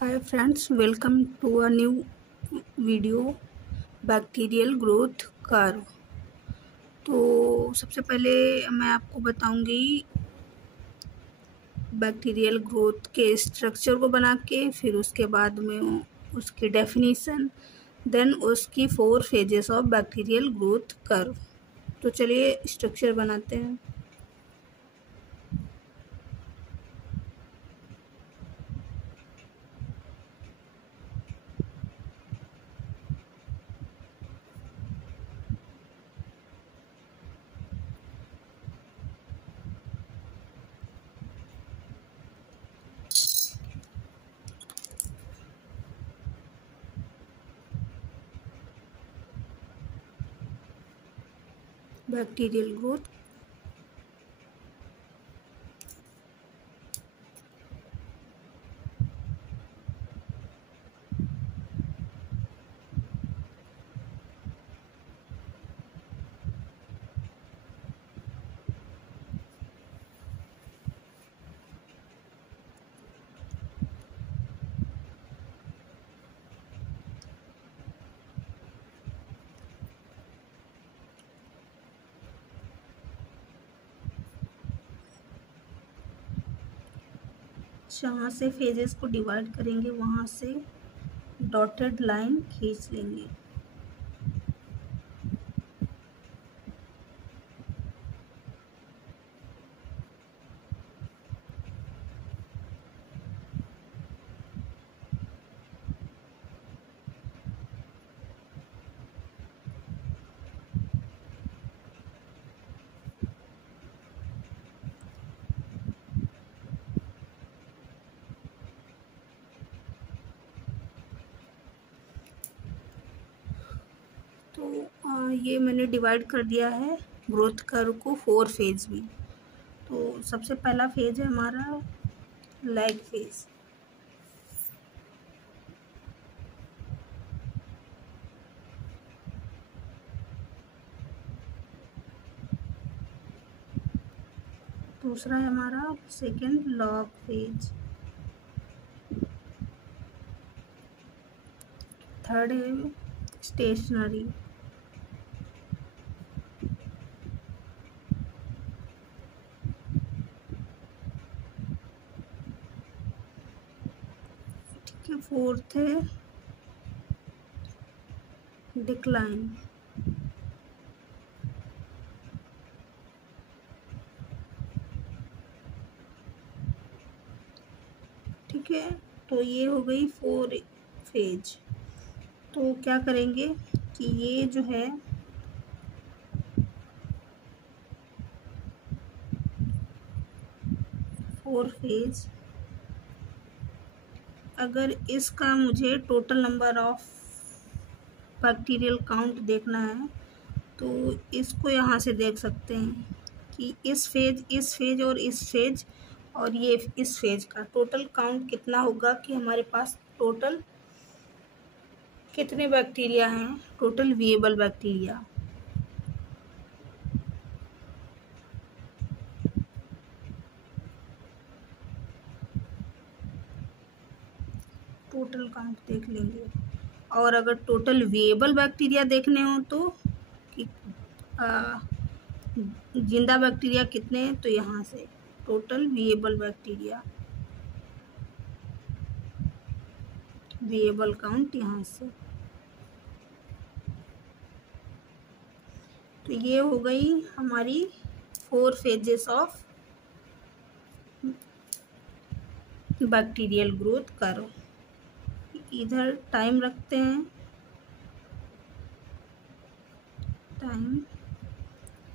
Hi friends, welcome to a new video bacterial growth curve. तो सबसे पहले मैं आपको बताऊंगी बैक्टीरियल ग्रोथ के स्ट्रक्चर को बना के, फिर उसके बाद में उसकी डेफिनीशन, देन उसकी 4 phases of bacterial growth curve. तो चलिए स्ट्रक्चर बनाते हैं। बैक्टीरियल ग्रोथ जहाँ से फेजेस को डिवाइड करेंगे वहाँ से डॉटेड लाइन खींच लेंगे। तो ये मैंने डिवाइड कर दिया है ग्रोथ कर्व को 4 फेज में। तो सबसे पहला फेज है हमारा लैग फेज। दूसरा है हमारा सेकेंड लॉग फेज। थर्ड है स्टेशनरी। ठीक है, फोर्थ है डिक्लाइन। ठीक है, तो ये हो गई 4 फेज। तो क्या करेंगे कि ये जो है फोर फेज, अगर इसका मुझे total number of bacterial count देखना है तो इसको यहाँ से देख सकते हैं कि इस फेज और इस फेज और ये इस फेज का टोटल काउंट कितना होगा, कि हमारे पास टोटल कितने बैक्टीरिया हैं, टोटल विएबल बैक्टीरिया। टोटल काउंट देख लेंगे। और अगर टोटल विएबल बैक्टीरिया देखने हो तो कि जिंदा बैक्टीरिया कितने हैं, तो यहाँ से टोटल विएबल बैक्टीरिया, विएबल काउंट यहाँ से। तो ये हो गई हमारी 4 phases of bacterial growth curve. इधर टाइम रखते हैं, टाइम,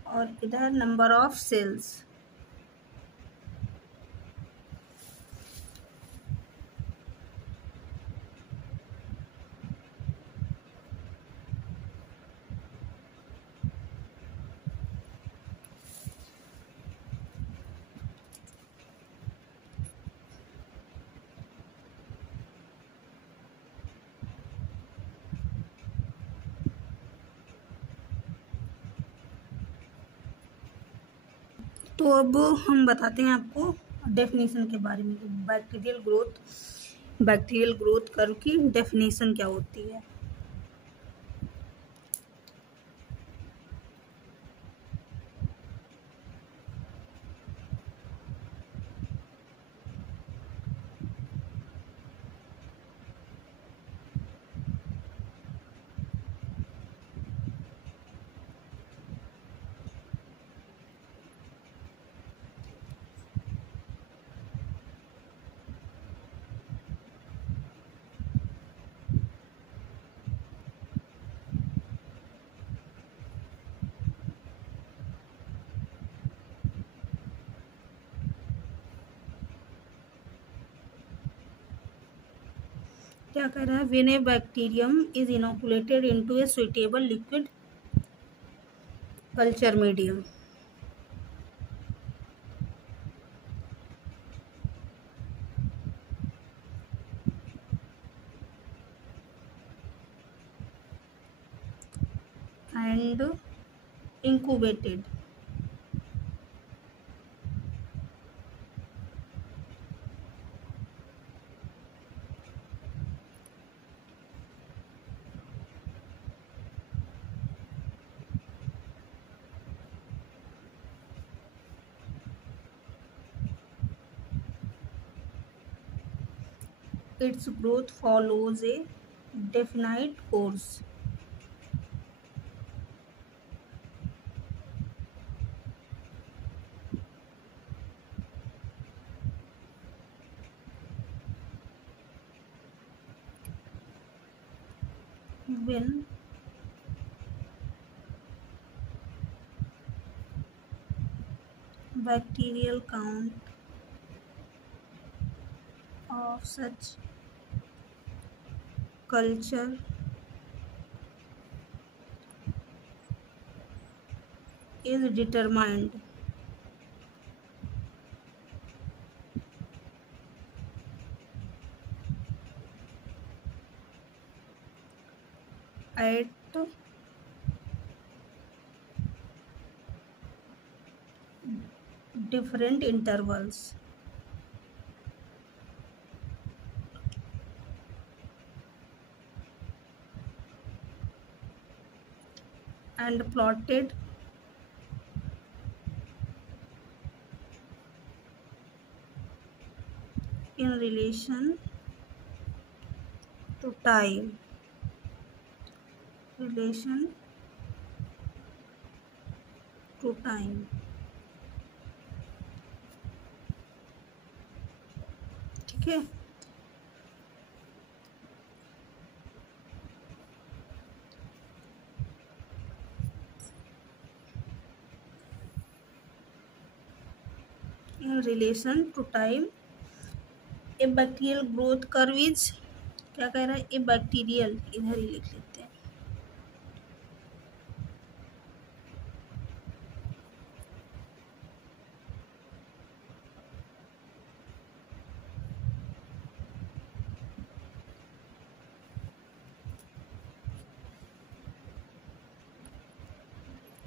और इधर नंबर ऑफ सेल्स। तो अब हम बताते हैं आपको डेफिनेशन के बारे में। Bacterial growth bacterial growth curve की डेफिनेशन क्या होती है। क्या कह रहा है, when A bacterium is inoculated into A suitable liquid culture medium, and incubated its growth follows a definite course. When bacterial count of such culture is determined at different intervals and plotted in relation to time, relation to time. ठीक है, in relation to time A bacterial growth curve is, क्या कह रहा है, ए bacterial, इधर ही लिख लेते हैं,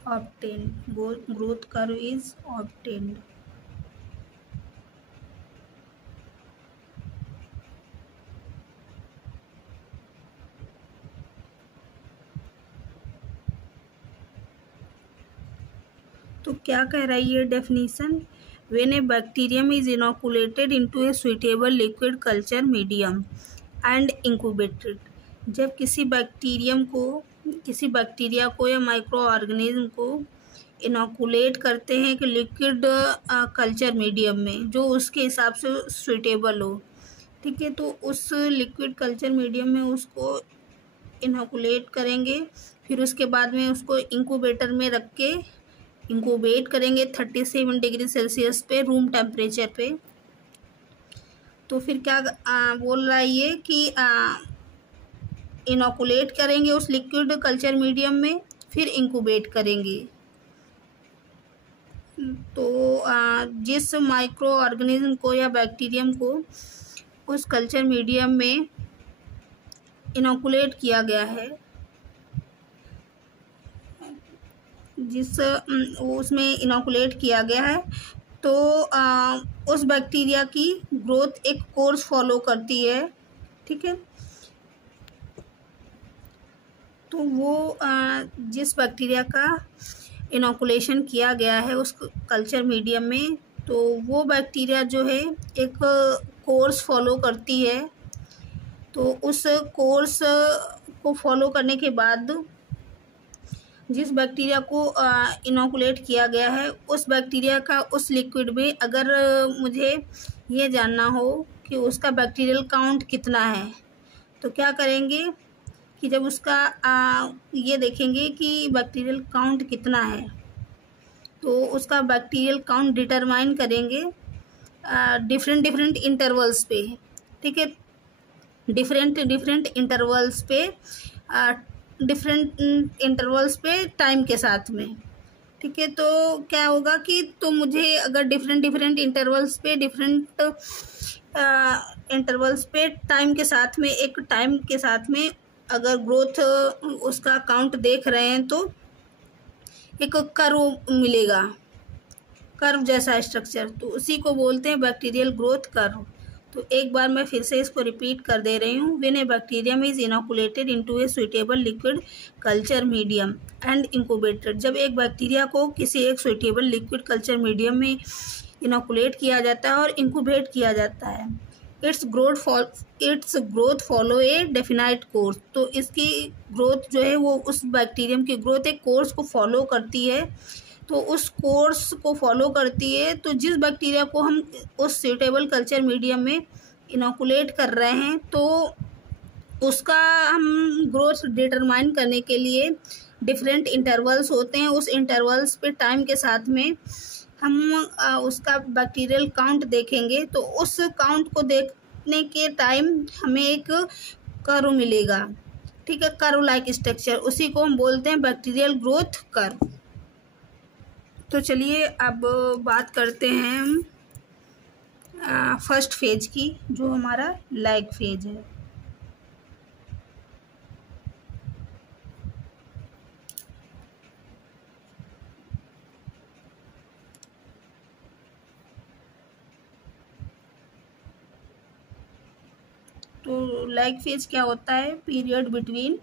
obtained, growth curve is obtained. तो क्या कह रहा है ये definition, when A bacterium is inoculated into A suitable liquid culture medium and incubated, जब किसी बैक्टीरिया को या माइक्रो ऑर्गेनिज्म को इनोकुलेट करते हैं कि लिक्विड कल्चर मीडियम में जो उसके हिसाब से सुइटेबल हो, ठीक है, तो उस लिक्विड कल्चर मीडियम में उसको इनोकुलेट करेंगे, फिर उसके बाद में उसको इंक्यूबेटर में रख के इंक्यूबेट करेंगे 37 डिग्री सेल्सियस पे, रूम टेम्परेचर पे। तो फिर क्या बोल रहा है ये कि इनोकुलेट करेंगे उस लिक्विड कल्चर मीडियम में, फिर इंक्यूबेट करेंगे। तो जिस माइक्रो ऑर्गेनिज्म को या बैक्टीरियम को उस कल्चर मीडियम में इनोकुलेट किया गया है, उसमें इनोकुलेट किया गया है, तो उस बैक्टीरिया की ग्रोथ एक कोर्स फॉलो करती है ठीक है। तो वो जिस बैक्टीरिया का इनोकुलेशन किया गया है उस कल्चर मीडियम में, तो वो बैक्टीरिया जो है एक कोर्स फॉलो करती है। तो उस कोर्स को फॉलो करने के बाद जिस बैक्टीरिया को इनोकुलेट किया गया है उस बैक्टीरिया का उस लिक्विड में अगर मुझे ये जानना हो कि उसका बैक्टीरियल काउंट कितना है, तो क्या करेंगे कि जब उसका ये देखेंगे कि बैक्टीरियल काउंट कितना है, तो उसका बैक्टीरियल काउंट डिटरमाइन करेंगे डिफरेंट इंटरवल्स पे। ठीक है, डिफरेंट इंटरवल्स पे टाइम के साथ में। ठीक है, तो क्या होगा कि तो मुझे अगर डिफरेंट इंटरवल्स पे टाइम के साथ में अगर ग्रोथ उसका काउंट देख रहे हैं तो एक कर्व मिलेगा, कर्व जैसा स्ट्रक्चर, तो उसी को बोलते हैं बैक्टीरियल ग्रोथ कर्व। तो एक बार मैं फिर से इसको रिपीट कर दे रही हूँ। When A bacterium is inoculated into A suitable liquid culture medium and incubated, जब एक बैक्टीरिया को किसी एक सुइटेबल लिक्विड कल्चर मीडियम में इनोकुलेट किया जाता है और इंक्यूबेट किया जाता है, it's growth follow A definite course, तो इसकी ग्रोथ जो है वो उस बैक्टीरियम की ग्रोथ एक कोर्स को फॉलो करती है। तो उस कोर्स को फॉलो करती है, तो जिस बैक्टीरिया को हम उस सूटेबल कल्चर मीडियम में इनोकुलेट कर रहे हैं तो उसका हम ग्रोथ डिटरमाइन करने के लिए डिफरेंट इंटरवल्स होते हैं। उस इंटरवल्स पे टाइम के साथ में हम उसका बैक्टीरियल काउंट देखेंगे, तो उस काउंट को देखने के टाइम हमें एक कर्व मिलेगा। ठीक है, कर्व लाइक स्ट्रक्चर, उसी को हम बोलते हैं बैक्टीरियल ग्रोथ कर्व। तो चलिए अब बात करते हैं हम फर्स्ट फेज की, जो हमारा लैग फेज है। तो लैग फेज क्या होता है? Period between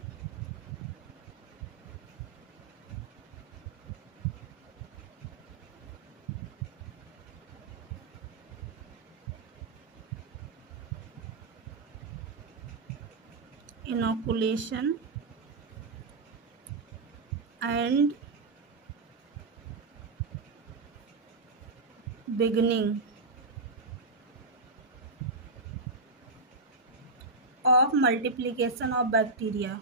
inoculation and beginning of multiplication of bacteria।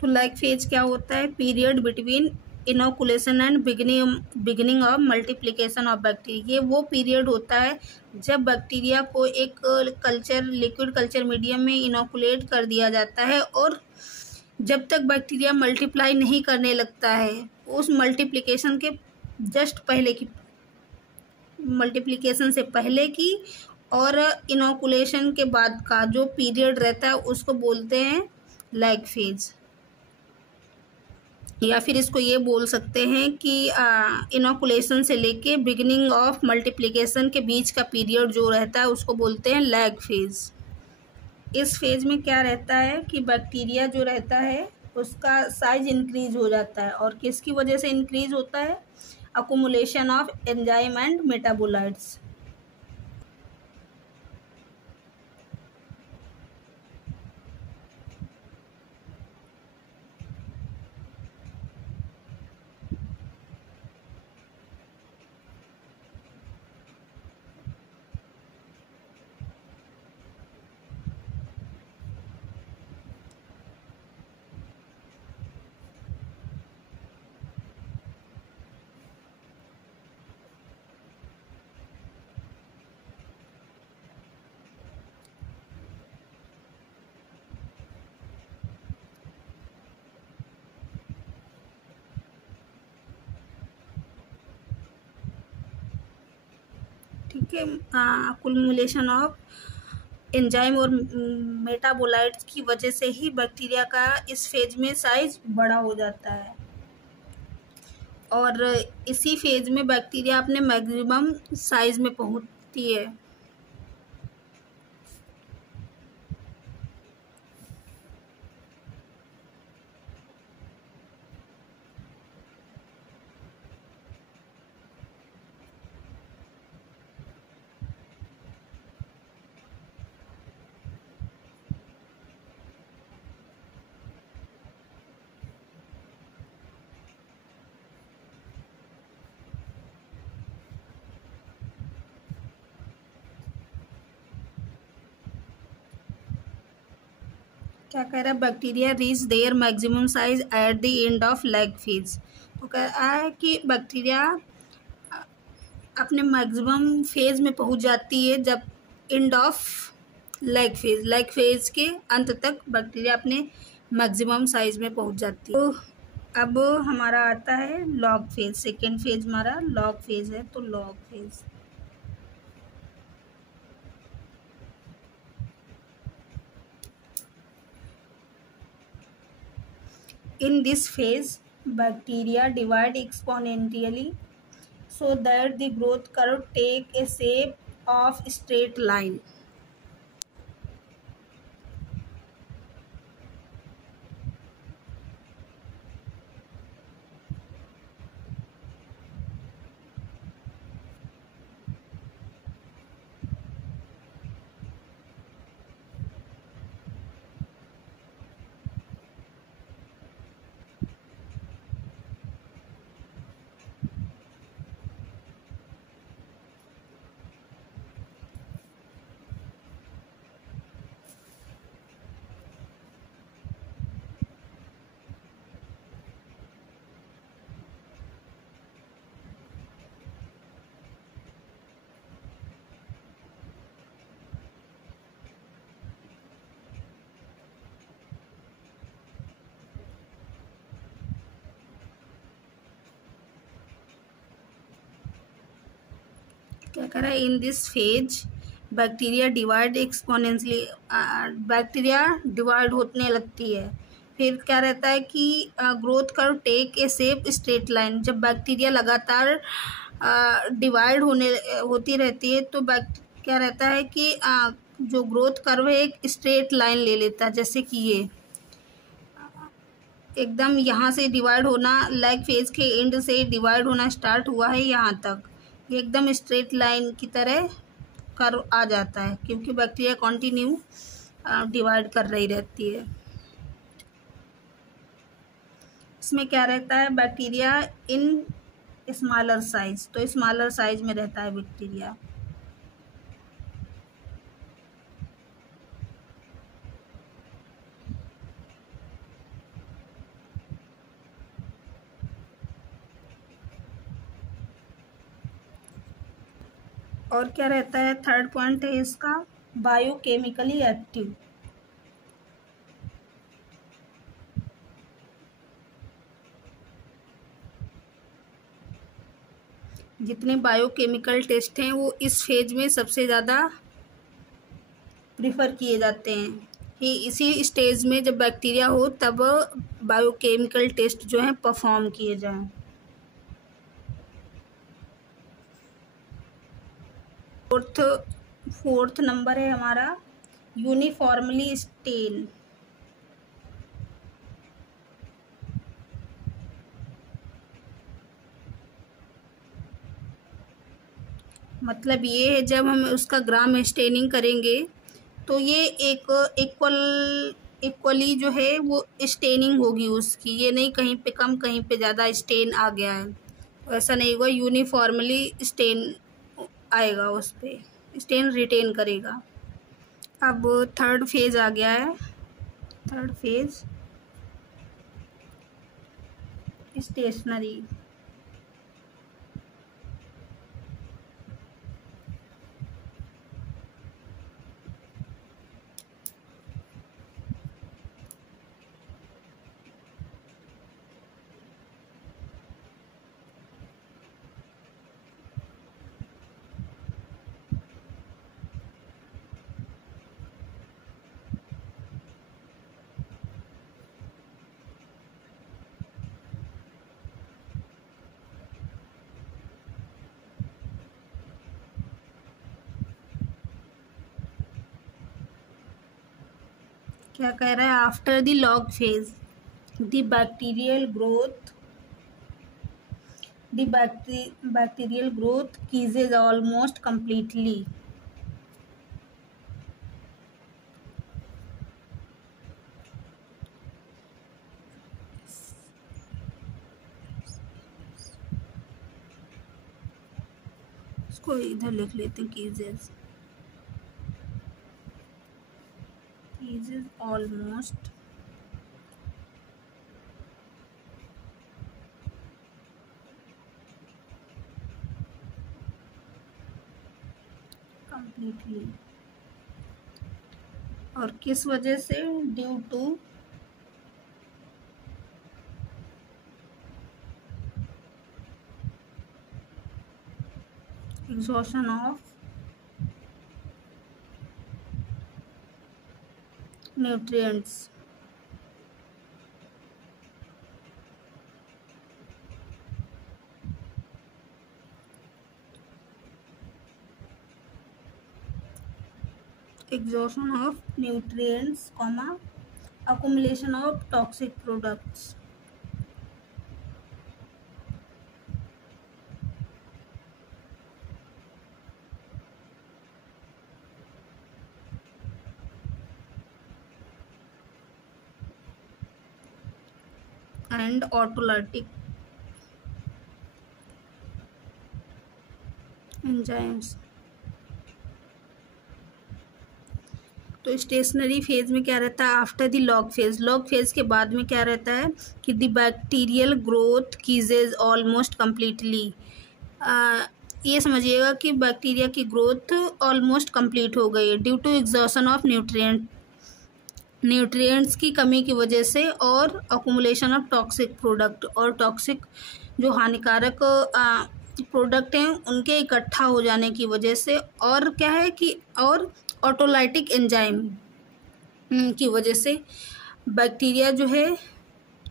तो लैग फेज क्या होता है? Period between inoculation and beginning of multiplication of bacteria. ये वो पीरियड होता है जब बैक्टीरिया को एक लिक्विड कल्चर मीडियम में इनोकुलेट कर दिया जाता है और जब तक बैक्टीरिया मल्टीप्लाई नहीं करने लगता है, उस मल्टीप्लिकेशन के जस्ट पहले की, मल्टीप्लिकेशन से पहले की और इनोकुलेशन के बाद का जो पीरियड रहता है उसको बोलते हैं लैग फेज। या फिर इसको ये बोल सकते हैं कि इनोकुलेशन से लेके बिगिनिंग ऑफ मल्टीप्लिकेशन के बीच का पीरियड जो रहता है उसको बोलते हैं लैग फेज। इस फेज में क्या रहता है कि बैक्टीरिया जो रहता है उसका साइज इंक्रीज हो जाता है, और किसकी वजह से इंक्रीज होता है? Accumulation of enzyme and metabolites. के कुमुलेशन ऑफ एंजाइम और मेटाबोलाइट्स की वजह से ही बैक्टीरिया का इस फेज में साइज बड़ा हो जाता है, और इसी फेज में बैक्टीरिया अपने मैक्सिमम साइज में पहुंचती है। क्या कह रहा है, bacteria reach their maximum size at the end of lag phase. तो कह रहा है कि बैक्टीरिया अपने मैक्सिमम फेज में पहुंच जाती है जब एंड ऑफ लैग फेज के अंत तक बैक्टीरिया अपने मैक्सिमम साइज में पहुंच जाती है। तो अब हमारा आता है लॉग फेज। सेकेंड फेज हमारा लॉग फेज है। तो log phase, in this phase, bacteria divide exponentially so that the growth curve take a shape of straight line. क्या कर रहा है, in this phase bacteria divide exponentially, bacteria divide होने लगती है। फिर क्या रहता है कि growth curve take a shape straight line. जब बैक्टीरिया लगातार डिवाइड होती रहती है तो क्या रहता है कि जो ग्रोथ कर्व है एक स्ट्रेट लाइन ले लेता है, जैसे कि ये एकदम यहाँ से डिवाइड होना, लैग फेज के एंड से डिवाइड होना स्टार्ट हुआ है यहाँ तक, ये एकदम स्ट्रेट लाइन की तरह कर्व आ जाता है, क्योंकि बैक्टीरिया कंटिन्यू डिवाइड कर रही रहती है। इसमें क्या रहता है, बैक्टीरिया इन स्मॉलर साइज, तो स्मॉलर साइज में रहता है बैक्टीरिया। और क्या रहता है, थर्ड पॉइंट है इसका, बायोकेमिकली एक्टिव। जितने बायोकेमिकल टेस्ट हैं वो इस फेज में सबसे ज़्यादा प्रीफर किए जाते हैं कि इसी स्टेज में जब बैक्टीरिया हो तब बायोकेमिकल टेस्ट जो है परफॉर्म किए जाएं। फोर्थ नंबर है हमारा यूनिफॉर्मली स्टेन। मतलब ये है जब हम उसका ग्राम स्टेनिंग करेंगे तो ये एक इक्वली जो है वो स्टेनिंग होगी उसकी, ये नहीं कहीं पे कम कहीं पे ज़्यादा स्टेन आ गया है, ऐसा नहीं होगा, यूनिफॉर्मली स्टेन आएगा, उस पर स्टेन रिटेन करेगा। अब थर्ड फेज आ गया है, थर्ड फेज स्टेशनरी। क्या कह रहा है, after the log phase the bacterial growth bacterial growth ceases almost completely. इसको इधर लिख लेते हैं, ceases almost completely. और किस वजह से, due to exhaustion of nutrients. Exhaustion of nutrients, accumulation of toxic products. And autolytic enzymes. तो स्टेशनरी फेज में क्या रहता है, आफ्टर द लॉग फेज के बाद में क्या रहता है कि the bacterial growth ceases almost completely. ये समझिएगा कि बैक्टीरिया की ग्रोथ ऑलमोस्ट कंप्लीट हो गई है due to exhaustion of nutrients की कमी की वजह से, और अकुमुलेशन ऑफ टॉक्सिक प्रोडक्ट, और टॉक्सिक जो हानिकारक प्रोडक्ट हैं उनके इकट्ठा हो जाने की वजह से, और क्या है कि और ऑटोलाइटिक एंजाइम की वजह से बैक्टीरिया जो है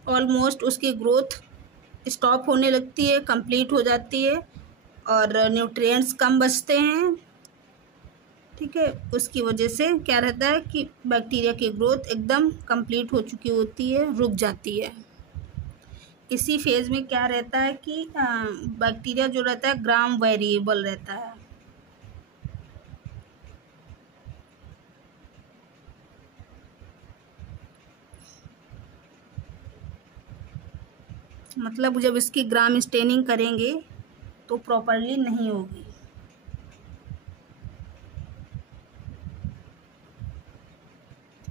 ऑलमोस्ट उसकी ग्रोथ स्टॉप होने लगती है, कंप्लीट हो जाती है, और न्यूट्रिएंट्स कम बचते हैं। ठीक है, उसकी वजह से क्या रहता है कि बैक्टीरिया की ग्रोथ एकदम कंप्लीट हो चुकी होती है, रुक जाती है। इसी फेज में क्या रहता है कि बैक्टीरिया जो रहता है ग्राम वेरिएबल रहता है। मतलब जब इसकी ग्राम स्टेनिंग करेंगे तो प्रॉपरली नहीं होगी।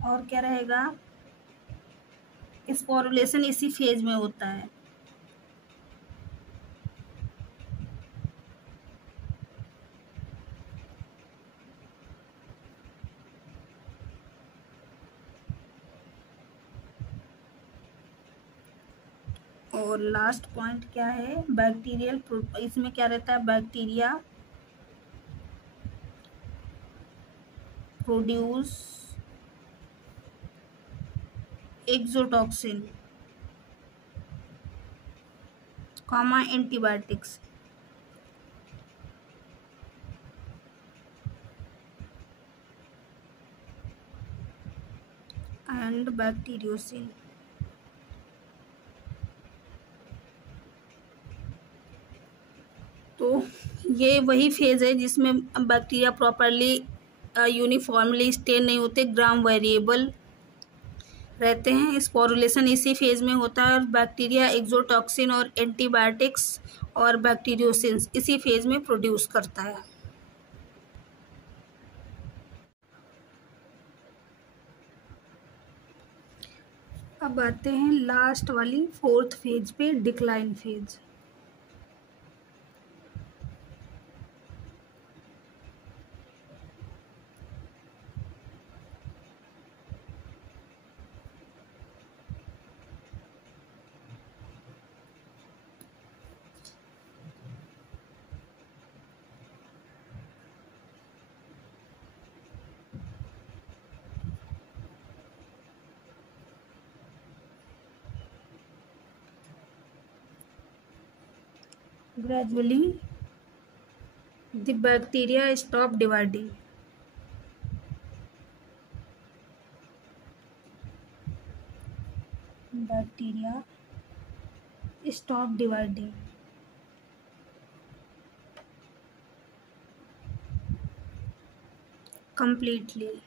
और क्या रहेगा, स्पोरुलेशन इसी फेज में होता है। और लास्ट पॉइंट क्या है, बैक्टीरियल, इसमें क्या रहता है, bacteria produce exotoxin, antibiotics, and bacteriocin. तो ये वही फेज है जिसमें बैक्टीरिया प्रॉपरली यूनिफॉर्मली स्टेन नहीं होते, ग्राम वेरिएबल रहते हैं। स्पोरुलेशन इसी फेज में होता है, और बैक्टीरिया एक्सोटॉक्सिन और एंटीबायोटिक्स और बैक्टीरियोसिन्स इसी फेज में प्रोड्यूस करता है। अब आते हैं लास्ट वाली 4th फेज पे, decline phase. Gradually, the bacteria stop dividing. bacteria stop dividing. Completely.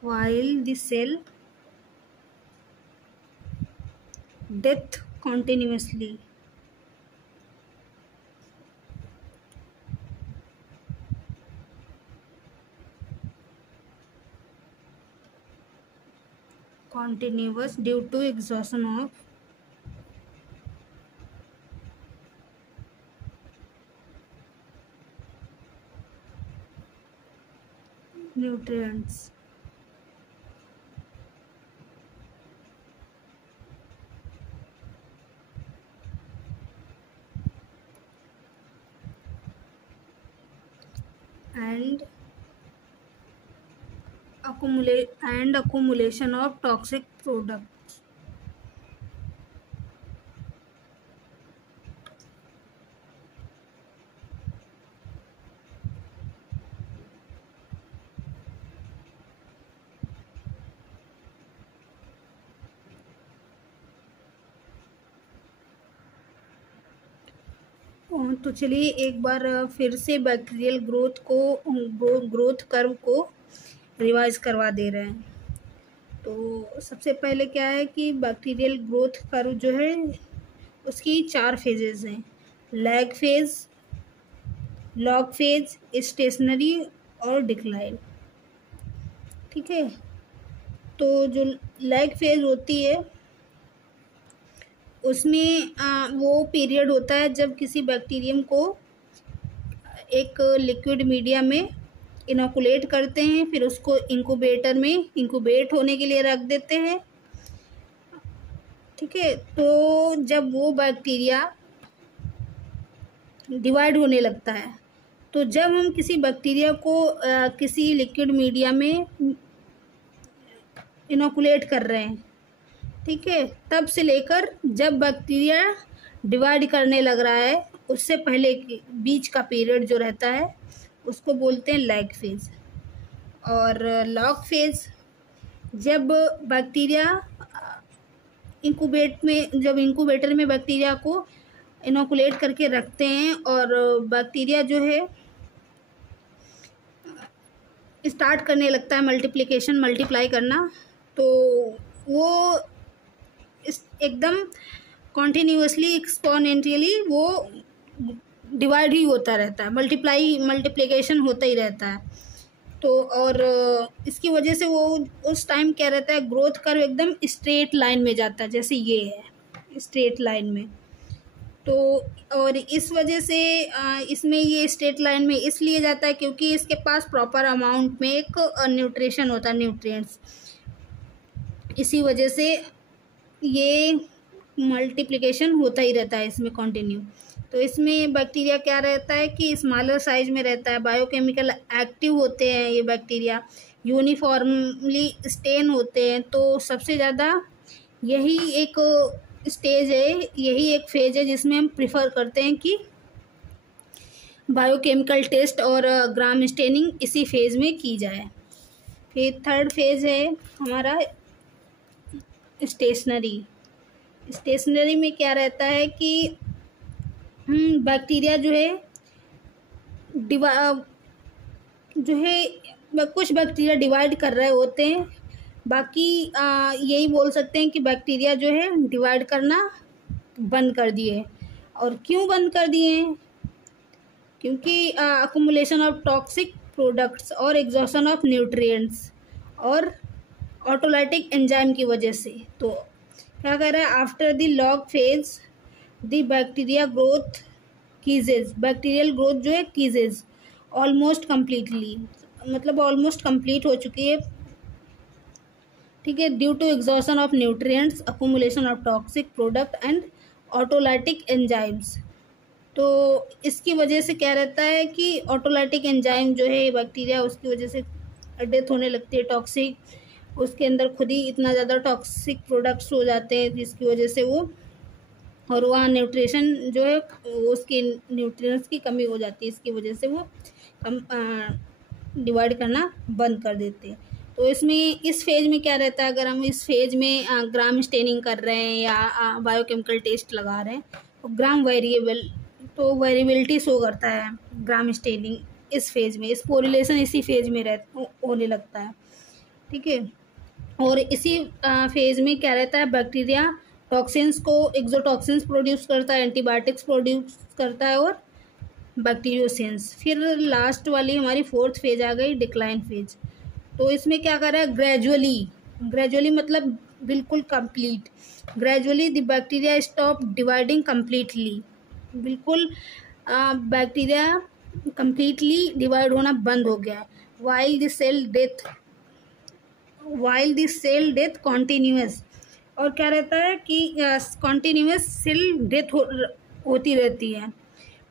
While the cell death continuously. Continuous due to exhaustion of nutrients. And accumulation of toxic products. तो चलिए एक बार फिर से बैक्टीरियल ग्रोथ कर्व को revise करवा दे रहे हैं। तो सबसे पहले क्या है कि बैक्टीरियल ग्रोथ कर्व जो है उसकी 4 फेजेस हैं, lag phase, log phase, stationary और डिक्लाइन। ठीक है, तो जो लैग फेज होती है उसमें वो पीरियड होता है जब किसी बैक्टीरियम को एक लिक्विड मीडिया में इनोकुलेट करते हैं, फिर उसको इंक्यूबेटर में इंक्यूबेट होने के लिए रख देते हैं। ठीक है, तो जब वो बैक्टीरिया डिवाइड होने लगता है, तो जब हम किसी बैक्टीरिया को किसी लिक्विड मीडिया में इनोकुलेट कर रहे हैं, ठीक है, तब से लेकर जब बैक्टीरिया डिवाइड करने लग रहा है उससे पहले बीच का पीरियड जो रहता है उसको बोलते हैं लैग फेज। और लॉग फेज जब बैक्टीरिया इंक्यूबेटर में बैक्टीरिया को इनोकुलेट करके रखते हैं और बैक्टीरिया जो है स्टार्ट करने लगता है मल्टीप्लाई करना, तो वो एकदम कॉन्टिन्यूसली एक्सपोनेंशियली वो डिवाइड ही होता रहता है, मल्टीप्लिकेशन होता ही रहता है। तो और इसकी वजह से वो उस टाइम क्या रहता है, ग्रोथ कर्व एकदम स्ट्रेट लाइन में जाता है, जैसे ये है स्ट्रेट लाइन में। तो और इस वजह से इसमें ये स्ट्रेट लाइन में इसलिए जाता है क्योंकि इसके पास प्रॉपर अमाउंट में एक न्यूट्रिशन होता है, न्यूट्रिएंट्स। इसी वजह से ये मल्टीप्लिकेशन होता ही रहता है इसमें कंटिन्यू। तो इसमें बैक्टीरिया क्या रहता है कि स्मॉलर साइज में रहता है, बायोकेमिकल एक्टिव होते हैं ये बैक्टीरिया, यूनिफॉर्मली स्टेन होते हैं। तो सबसे ज़्यादा यही एक स्टेज है, यही एक फेज है जिसमें हम प्रिफर करते हैं कि बायोकेमिकल टेस्ट और ग्राम स्टेनिंग इसी फेज में की जाए। फिर थर्ड फेज है हमारा स्टेशनरी में क्या रहता है कि बैक्टीरिया जो है कुछ बैक्टीरिया डिवाइड कर रहे होते हैं, बाकी यही बोल सकते हैं कि बैक्टीरिया जो है डिवाइड करना बंद कर दिए। और क्यों बंद कर दिए? क्योंकि अकुमुलेशन ऑफ टॉक्सिक प्रोडक्ट्स और एग्जॉशन ऑफ न्यूट्रिएंट्स और ऑटोलाइटिक एंजाइम की वजह से। तो क्या कह रहा है, after the log phase the bacteria growth ceases, bacterial growth जो है कीजेज ऑलमोस्ट कम्प्लीटली, मतलब ऑलमोस्ट कंप्लीट हो चुकी है। ठीक है, due to exhaustion of nutrients, accumulation of toxic product and autolytic enzymes. तो इसकी वजह से क्या रहता है कि ऑटोलाइटिक एंजाइम जो है बैक्टीरिया, उसकी वजह से डेथ होने लगती है, टॉक्सिक उसके अंदर खुद ही इतना ज़्यादा टॉक्सिक प्रोडक्ट्स हो जाते हैं जिसकी वजह से वो, और वहाँ न्यूट्रिशन जो है उसकी न्यूट्रिएंट्स की कमी हो जाती है, इसकी वजह से वो कम डिवाइड करना बंद कर देते हैं। तो इसमें इस फेज में क्या रहता है, अगर हम इस फेज में ग्राम स्टेनिंग कर रहे हैं या बायोकेमिकल टेस्ट लगा रहे हैं तो ग्राम वेरिएबल, तो वेरिएबिलिटी शो करता है ग्राम स्टेनिंग इस फेज में, स्पोरिलेशन इसी फेज में होने लगता है, ठीक है। और इसी फेज में क्या रहता है, बैक्टीरिया टॉक्सिन्स को, एक्सोटॉक्सिन्स प्रोड्यूस करता है, एंटीबायोटिक्स प्रोड्यूस करता है और बैक्टीरियोसेंस। फिर लास्ट वाली हमारी फोर्थ फेज आ गई, डिक्लाइन फेज। तो इसमें क्या कर रहा है, ग्रेजुअली मतलब बिल्कुल complete, gradually the bacteria stop dividing completely, बिल्कुल बैक्टीरिया कम्प्लीटली डिवाइड होना बंद हो गया। While the cell death continues, और क्या रहता है कि कॉन्टिन्यूस सेल डेथ होती रहती है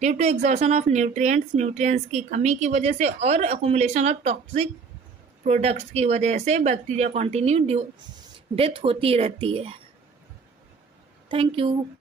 due to exhaustion of nutrients की कमी की वजह से और अकोमुलेशन ऑफ टॉक्सिक प्रोडक्ट्स की वजह से बैक्टीरिया कॉन्टिन्यू डेथ होती रहती है। Thank you.